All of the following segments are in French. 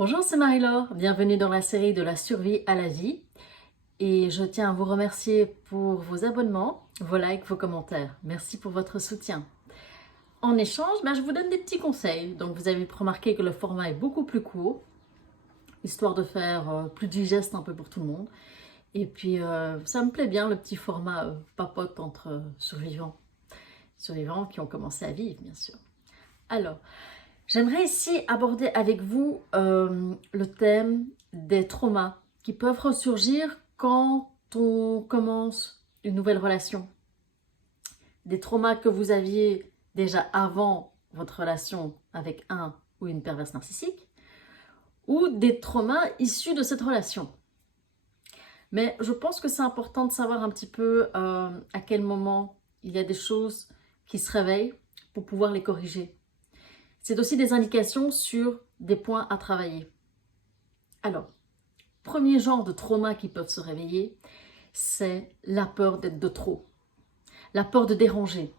Bonjour, c'est Marie-Laure. Bienvenue dans la série de la survie à la vie. Et je tiens à vous remercier pour vos abonnements, vos likes, vos commentaires. Merci pour votre soutien. En échange, je vous donne des petits conseils. Donc vous avez remarqué que le format est beaucoup plus court, histoire de faire plus digeste un peu pour tout le monde. Et puis ça me plaît bien le petit format papote entre survivants. Survivants qui ont commencé à vivre, bien sûr. Alors, j'aimerais ici aborder avec vous le thème des traumas qui peuvent ressurgir quand on commence une nouvelle relation. Des traumas que vous aviez déjà avant votre relation avec un ou une perverse narcissique, ou des traumas issus de cette relation. Mais je pense que c'est important de savoir un petit peu à quel moment il y a des choses qui se réveillent pour pouvoir les corriger. C'est aussi des indications sur des points à travailler. Alors, premier genre de trauma qui peuvent se réveiller, c'est la peur d'être de trop, la peur de déranger.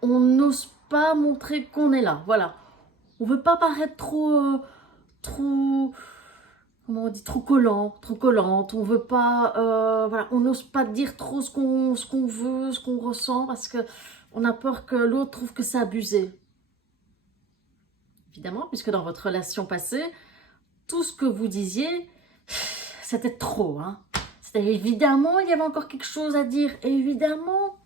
On n'ose pas montrer qu'on est là, voilà. On veut pas paraître trop, comment on dit, trop collant, trop collante. On veut pas, voilà, on n'ose pas dire trop ce qu'on veut, ce qu'on ressent, parce que on a peur que l'autre trouve que c'est abusé. Évidemment, puisque dans votre relation passée, tout ce que vous disiez, c'était trop. C'était évidemment, il y avait encore quelque chose à dire, évidemment.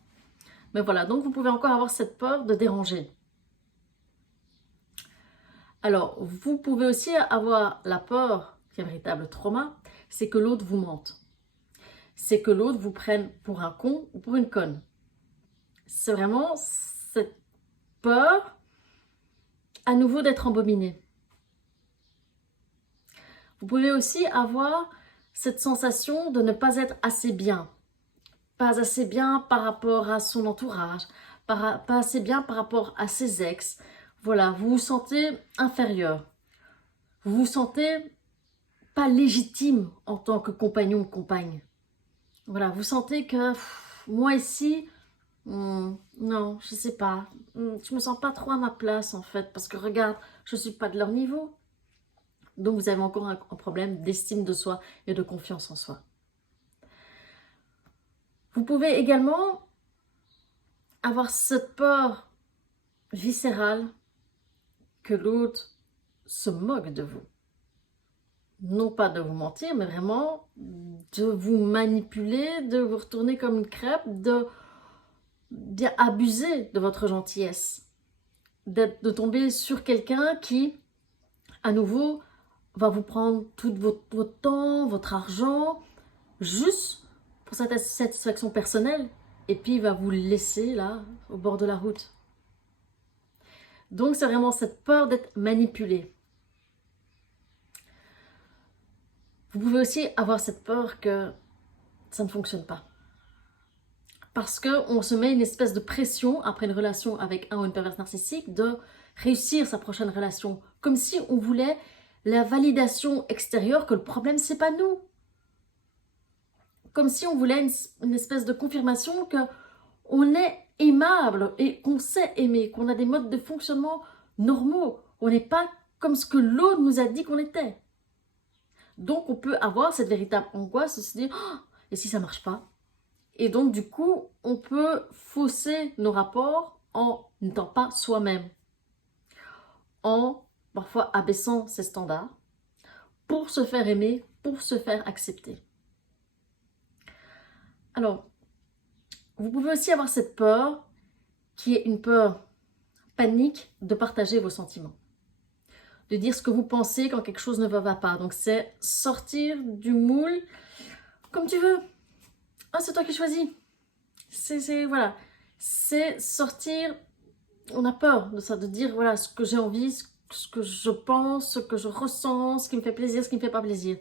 Mais voilà, donc vous pouvez encore avoir cette peur de déranger. Alors, vous pouvez aussi avoir la peur, qui est un véritable trauma, c'est que l'autre vous mente. C'est que l'autre vous prenne pour un con ou pour une conne. C'est vraiment cette peur à nouveau d'être embobiné. Vous pouvez aussi avoir cette sensation de ne pas être assez bien. Pas assez bien par rapport à son entourage, pas assez bien par rapport à ses ex. Voilà, vous vous sentez inférieur. Vous vous sentez pas légitime en tant que compagnon ou compagne. Voilà, vous sentez que moi ici, non, je sais pas. Je me sens pas trop à ma place en fait, parce que regarde, je suis pas de leur niveau. Donc vous avez encore un problème d'estime de soi et de confiance en soi. Vous pouvez également avoir cette peur viscérale que l'autre se moque de vous. Non pas de vous mentir, mais vraiment de vous manipuler, de vous retourner comme une crêpe, de bien abuser de votre gentillesse, de tomber sur quelqu'un qui, à nouveau, va vous prendre tout votre temps, votre argent, juste pour cette satisfaction personnelle, et puis il va vous laisser là, au bord de la route. Donc c'est vraiment cette peur d'être manipulé. Vous pouvez aussi avoir cette peur que ça ne fonctionne pas. Parce qu'on se met une espèce de pression après une relation avec un ou une perverse narcissique de réussir sa prochaine relation. Comme si on voulait la validation extérieure que le problème, c'est pas nous. Comme si on voulait une espèce de confirmation qu'on est aimable et qu'on sait aimer, qu'on a des modes de fonctionnement normaux. On n'est pas comme ce que l'autre nous a dit qu'on était. Donc on peut avoir cette véritable angoisse de se dire oh, « et si ça ne marche pas ?» Et donc du coup, on peut fausser nos rapports en n'étant pas soi-même, en parfois abaissant ses standards pour se faire aimer, pour se faire accepter. Alors, vous pouvez aussi avoir cette peur qui est une peur panique de partager vos sentiments, de dire ce que vous pensez quand quelque chose ne va pas. Donc c'est sortir du moule comme tu veux. Ah, c'est toi qui choisis. Voilà. C'est sortir, on a peur de ça, de dire voilà ce que j'ai envie, ce que je pense, ce que je ressens, ce qui me fait plaisir, ce qui ne me fait pas plaisir.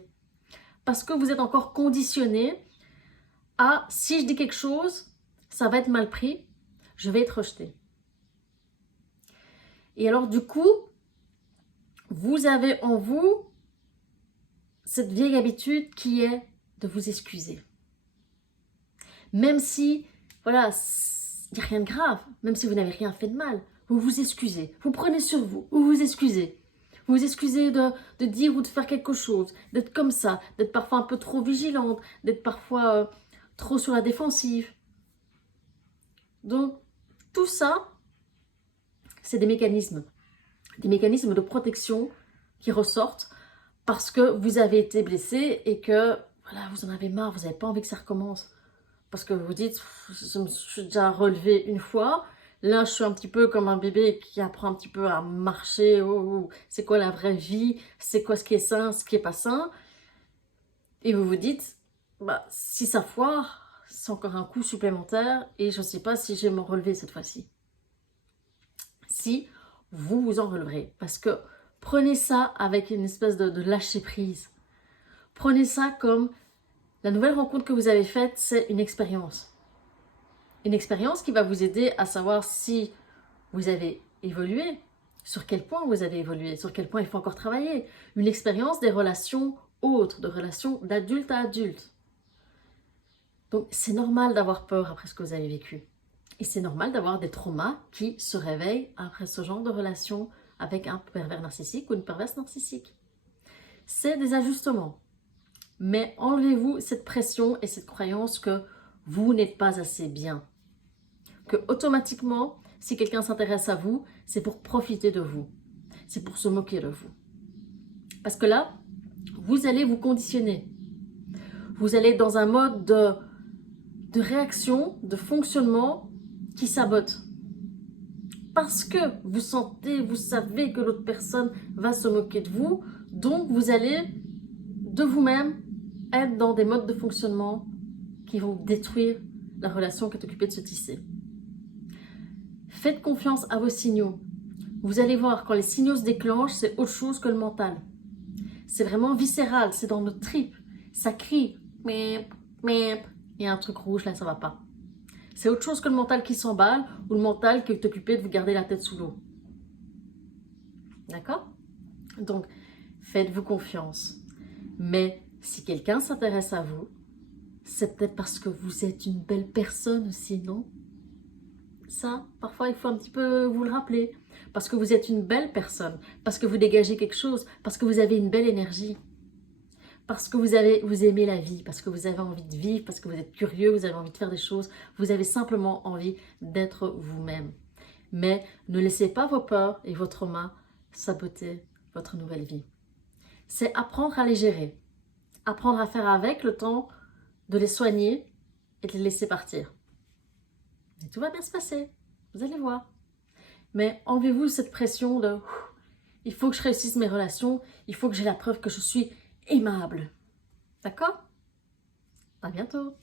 Parce que vous êtes encore conditionné à si je dis quelque chose, ça va être mal pris, je vais être rejeté. Et alors du coup, vous avez en vous cette vieille habitude qui est de vous excuser. Même si, voilà, il n'y a rien de grave, même si vous n'avez rien fait de mal, vous vous excusez, vous prenez sur vous, vous vous excusez. Vous vous excusez de dire ou de faire quelque chose, d'être comme ça, d'être parfois un peu trop vigilante, d'être parfois trop sur la défensive. Donc, tout ça, c'est des mécanismes de protection qui ressortent parce que vous avez été blessé et que voilà, vous en avez marre, vous n'avez pas envie que ça recommence. Parce que vous dites, je me suis déjà relevé une fois, là je suis un petit peu comme un bébé qui apprend un petit peu à marcher, c'est quoi la vraie vie, c'est quoi ce qui est sain, ce qui est pas sain. Et vous vous dites, bah, si ça foire, c'est encore un coup supplémentaire et je ne sais pas si je vais me relever cette fois-ci. Si vous vous en releverez, parce que prenez ça avec une espèce de lâcher prise. Prenez ça comme la nouvelle rencontre que vous avez faite, c'est une expérience. Une expérience qui va vous aider à savoir si vous avez évolué, sur quel point vous avez évolué, sur quel point il faut encore travailler. Une expérience des relations autres, de relations d'adulte à adulte. Donc c'est normal d'avoir peur après ce que vous avez vécu. Et c'est normal d'avoir des traumas qui se réveillent après ce genre de relation avec un pervers narcissique ou une perverse narcissique. C'est des ajustements. Mais enlevez-vous cette pression et cette croyance que vous n'êtes pas assez bien. Que automatiquement, si quelqu'un s'intéresse à vous, c'est pour profiter de vous. C'est pour se moquer de vous. Parce que là, vous allez vous conditionner. Vous allez être dans un mode de réaction, de fonctionnement qui sabote. Parce que vous sentez, vous savez que l'autre personne va se moquer de vous, donc vous allez de vous-même être dans des modes de fonctionnement qui vont détruire la relation qui est occupée de se tisser. Faites confiance à vos signaux. Vous allez voir, quand les signaux se déclenchent, c'est autre chose que le mental. C'est vraiment viscéral, c'est dans notre tripes. Ça crie, mép, mép. Il y a un truc rouge là, ça va pas. C'est autre chose que le mental qui s'emballe ou le mental qui est occupé de vous garder la tête sous l'eau. D'accord? Donc, faites-vous confiance. Mais si quelqu'un s'intéresse à vous, c'est peut-être parce que vous êtes une belle personne aussi, non? Ça, parfois, il faut un petit peu vous le rappeler. Parce que vous êtes une belle personne, parce que vous dégagez quelque chose, parce que vous avez une belle énergie. Parce que vous aimez la vie, parce que vous avez envie de vivre, parce que vous êtes curieux, vous avez envie de faire des choses, vous avez simplement envie d'être vous-même. Mais ne laissez pas vos peurs et vos traumas saboter votre nouvelle vie. C'est apprendre à les gérer, apprendre à faire avec le temps de les soigner et de les laisser partir. Et tout va bien se passer, vous allez voir. Mais enlevez-vous cette pression de « il faut que je réussisse mes relations, il faut que j'ai la preuve que je suis aimable ». D'accord? À bientôt.